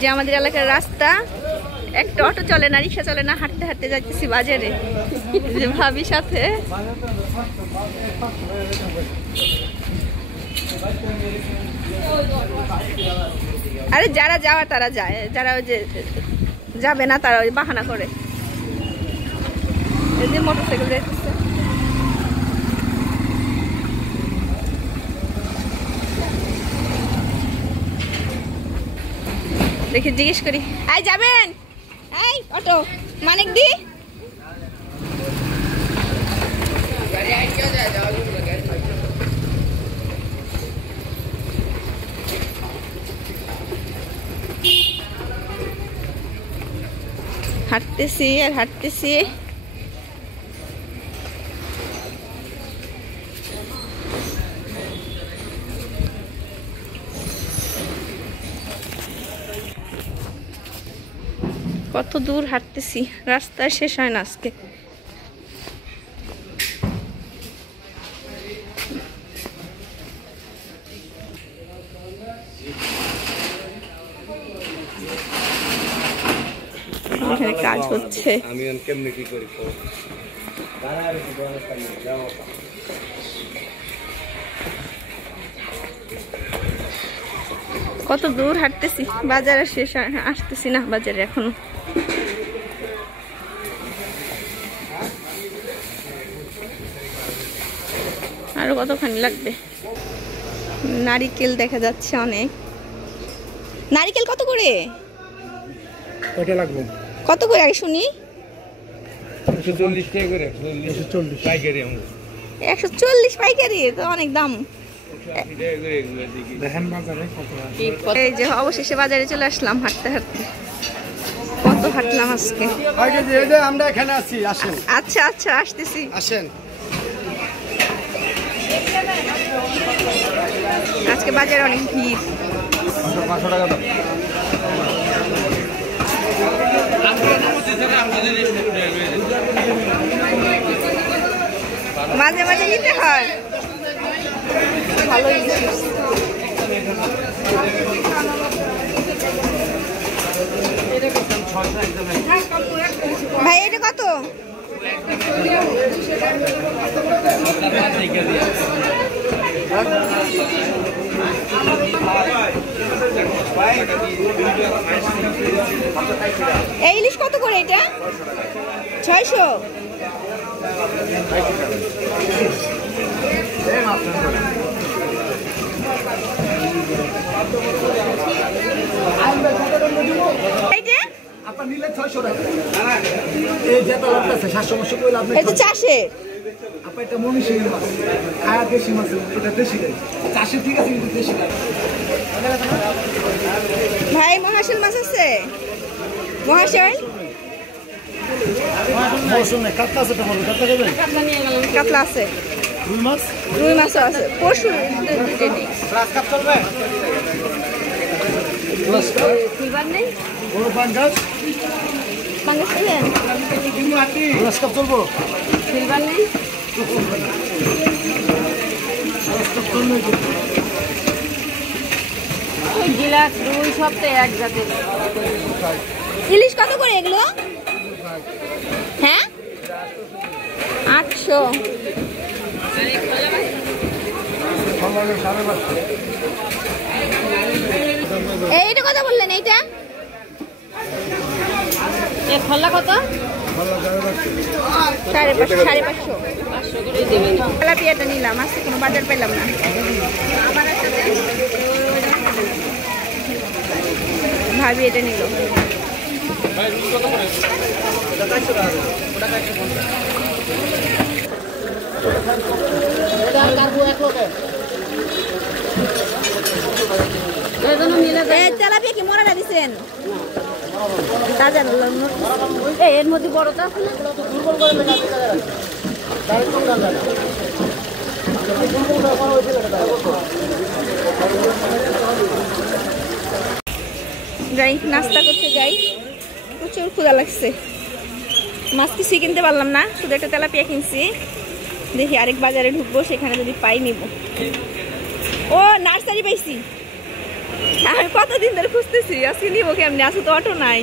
যে আমাদের এলাকার রাস্তা, একটা অটো চলে না, রিক্সা চলে না, হাঁটতে হাঁটতে যাইতেছি বাজারে যে ভাবির সাথে। আরে যারা যাওয়া তারা যায়, যারা ওই যে যাবে না তারা ওই বাহানা করে। এই যে মোটরসাইকেল যাইতেছে। দেখে জিজ্ঞেস করি, আই যাবেন? এই অটো মানিক দি, হাঁটতেছি আর হাঁটতেছি। কত দূর হাঁটতেছি, রাস্তা শেষ হয় না আজকে। এখানে কাজ হচ্ছে। কত দূর হাঁটতেছি, বাজারে শেষ আসতেছি না বাজারে এখনো। আরো কতখানি লাগবে। নারিকেল দেখা যাচ্ছে অনেক। নারিকেল কত করে? কত করে আগে শুনি? 140 টাকা করে। 140 পাইকারি। 140 পাইকারি, তো অনেক দাম। এই যে অবশেষে বাজারে চলে আসলাম হাঁটতে হাঁটতে। কত হাঁটলাম আজকে। আমরা এখানে আছি, আসেন। আচ্ছা আচ্ছা আসতেছি, আসেন। আজকে বাজারে অনেক ভিড়। 500 টাকা দাও। মাঝে মাঝে নিতে হয়, ভালোই। ভাই এটা কত? এই ইলিশ কত করে এটা? 600। আপনার নিলে 600 টাকা। এই যেটা লাগতেছে 700 কইলে আপনি এটা চাষে। আপনি এটা মনীষী মাছ, আয়া দেশি মাছ, এটা দেশি গাই। চাষে ঠিক আছে কিন্তু দেশি গাই। ভাই মহাশোল মাছ আছে? মহাশোল মৌসুমে কাতলা আছে, টমেটো কাতলা দেবেন? কাতলা আছে, রুই মাছ, রুই মাছও আছে। পরশু গ্লাস কাপ চলবে? গ্লাস সিলভার নেই, বড় পাঙ্গাস পাঙ্গাস নেবেন? গ্লাস কাপ চলবো? সিলভার নেই, ওই গিলাস রুই সব তো এক জাতের। ইলিশ কত করে এগুলো? হ্যাঁ 800। এইটা কত বললেন? এইটা খোলা কত? 550 করে দেবেন। তেলাপিয়াটা নিলাম, আজকে কোনো বাজার পেলাম না। ভাবি এটা নিল। তেলাপিয়া কি মরা দিচ্ছেন? তাজা এর মধ্যে বড়টা আছে না? যাই নাস্তা করতে যাই, প্রচুর ক্ষুধা লাগছে। মাছ কিছুই কিনতে পারলাম না, শুধু একটা তেলাপিয়া কিনছি। দেখি আরেক বাজারে ঢুকবো, সেখানে যদি পাই নিব। ও নার্সারি পাইছি, আমি কতদিন ধরে খুঁজতেছি আজকে নিবো কেমনি, আসলে তো অটো নাই,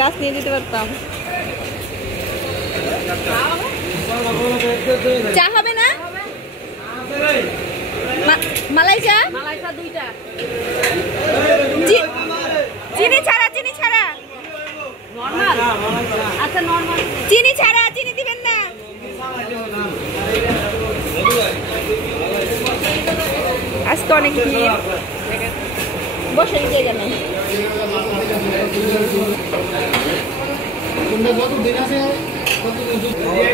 গাছ নিয়ে যেতে পারতাম। চা হবে না? মালাই চা দুইটা, চিনি ছাড়া, চিনি ছাড়া, আচ্ছা নরমাল চিনি ছাড়া, চিনি দিবেন না। আজকে অনেক ভিড়, বসে জায়গা নেই।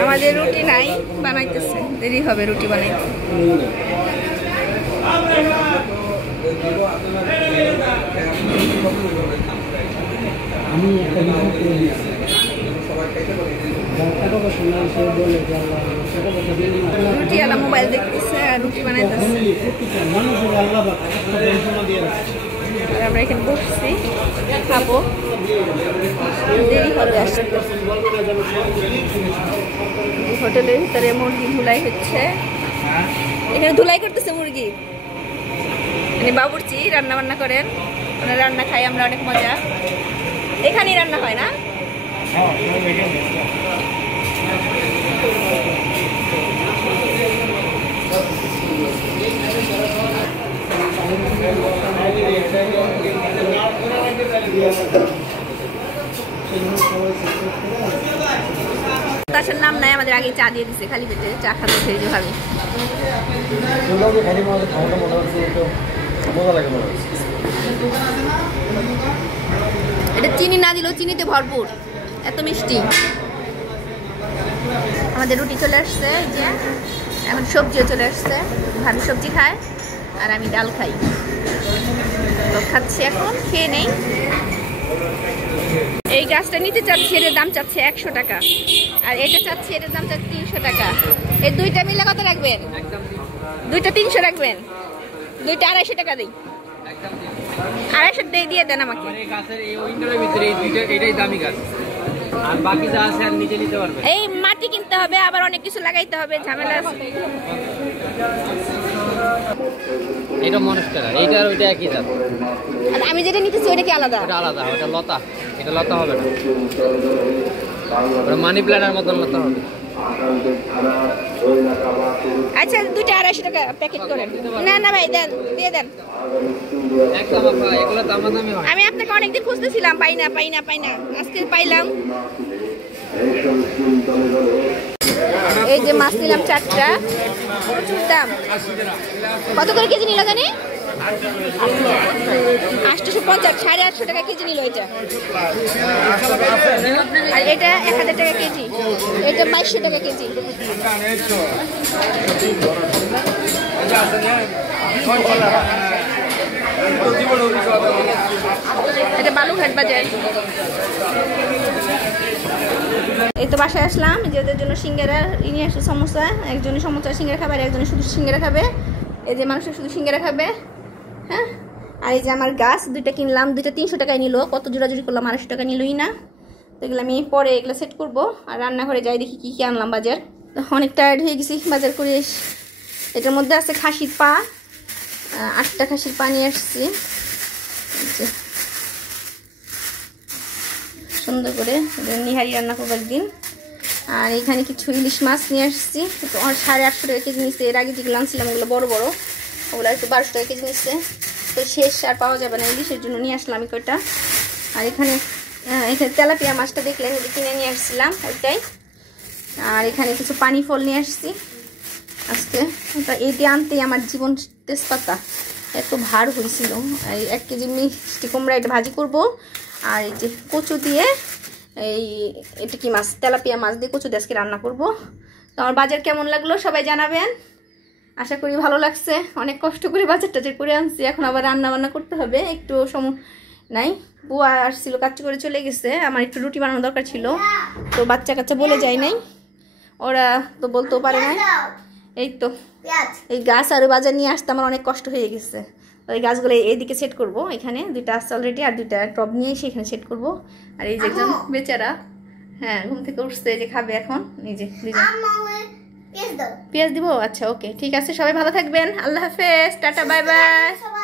আমাদের রুটি নাই, বানাইতেছে, দেরি হবে রুটি বানাইতে। রুটি আলা মোবাইল দেখতেছে আর রুটি বানাইতেছে। আমরা এখানে বসছি, খাবো, দেরি হবে আসতে। হোটেলের ভিতরে মুরগি ধুলাই হচ্ছে, এখানে ধুলাই করতেছে মুরগি, মানে বাবুর্চি রান্না বান্না করেন, ওনারা রান্না খাই আমরা, অনেক মজা। এখানেই রান্না হয় না? তার নাম নাই, আমাদের আগে চা দিয়ে দিচ্ছে, খালি পেটে চা খাতে সেই যে ভাবে। এটা চিনি না দিলেও চিনিতে ভরপুর, এত মিষ্টি। আমাদের রুটি চলে আসছে, যে এখন সবজিও চলে আসছে, ভাবি সবজি খায় আর আমি ডাল খাই, তো খাচ্ছি এখন, খেয়ে নেই। এই গাছটা নিতে চাচ্ছি, এটার দাম চাচ্ছে 100 টাকা, আর এটা চাচ্ছি, এটার দাম চাচ্ছে 300 টাকা। এই দুইটা মিলে কত রাখবেন? দুইটা 300 রাখবেন, দুইটা 250 টাকা দিই। 250 দিয়ে দেন আমাকে। এই মাটি কিনতে হবে, আবার অনেক কিছু লাগাইতে হবে, ঝামেলা আছে। এটা মনস্টারা, এইটা আর ওইটা একই জাত। আর আমি যেটা নিতেছি ওইটা কি আলাদা? ওটা আলাদা, ওটা লতা, এটা লতা হবে না, ওটা মানি প্ল্যান্টের মতন লতা হবে। আচ্ছা দুইটা 250 টাকা প্যাকেট করেন। না না ভাই দেন, দিয়ে দেন। একদম আপা, এগুলো দামাদামি হয়। আমি আপনাকে অনেকদিন খুঁজতেছিলাম, পাই না পাই না পাই না, আজকে পাইলাম। এই যে মাছ নিলাম 4টা, প্রচুর দাম। কত করে কেজি নিল জানি? 850, 850 টাকা কেজি নিল এটা। আর এটা 1000 টাকা কেজি, এটা 2200 টাকা কেজি। এটা বালুঘাট বাজার। এই তো বাসায় আসলাম, যে ওদের জন্য সিঙ্গারা নিয়ে আসছে, সমোসা। একজনে সমোসা সিঙ্গারা খাবে আর একজনে শুধু সিঙ্গারা খাবে। এই যে মানুষ শুধু সিঙ্গারা খাবে, হ্যাঁ। আর এই যে আমার গাছ দুইটা কিনলাম, দুইটা 300 টাকায় নিল, কত জোড়াজুড়ি করলাম, 250 টাকা নিলই না। তো এগুলো আমি পরে এগুলো সেট করবো, আর রান্নাঘরে যাই দেখি কী কী আনলাম বাজার। অনেক টায়ার্ড হয়ে গেছি বাজার করে এসে। এটার মধ্যে আছে খাসির পা, 8টা খাসির পা নিয়ে আসছি, সুন্দর করে নিহারি রান্না করবো একদিন। আর এখানে কিছু ইলিশ মাছ নিয়ে আসছি, 850 টাকা কেজি নিচ্ছে। এর আগে যেগুলো আনছিলাম ওগুলো বড় বড়, ওগুলো একটু 1200 টাকা কেজি নিচ্ছে। তো শেষ আর পাওয়া যাবে না ইলিশের জন্য নিয়ে আসলাম কয়টা। আর এখানে তেলাপিয়া মাছটা দেখলেন, এটা কিনে নিয়ে আসছিলাম ওইটাই। আর এখানে কিছু পানি ফল নিয়ে আসছি আজকে। এটি আনতেই আমার জীবন তেজপাতা এত ভার হয়েছিল। এই 1 কেজি মিষ্টি কুমড়া এটা ভাজি করব। আর এই যে কচু দিয়ে, এটা কি মাছ, তেলাপিয়া মাছ দিয়ে কচু দিয়ে আজকে রান্না করব। তো আমার বাজার কেমন লাগলো সবাই জানাবেন, আশা করি ভালো লাগছে। অনেক কষ্ট করে বাজার টাজার করে আনছি, এখন আবার রান্না বান্না করতে হবে, একটু সময় নাই। বুয়া আসছিল, কাজ করে চলে গেছে, আমার একটু রুটি বানানো দরকার ছিল, তো বাচ্চা কাচ্চা বলে যায় নাই, ওরা তো বলতেও পারে না। এই তো এই গাছ আর বাজার নিয়ে আসতে আমার অনেক কষ্ট হয়ে গেছে। ওই গাছগুলো এইদিকে সেট করব, এখানে দুইটা আসছে অলরেডি, আর দুইটা টব নিয়ে এসে এখানে সেট করব। আর এই যে একজন বেচারা, হ্যাঁ ঘুম থেকে উঠছে, যে খাবে এখন। এই যে পেঁয়াজ দিব, আচ্ছা ওকে ঠিক আছে। সবাই ভালো থাকবেন, আল্লাহ হাফেজ, টাটা বাই বাই।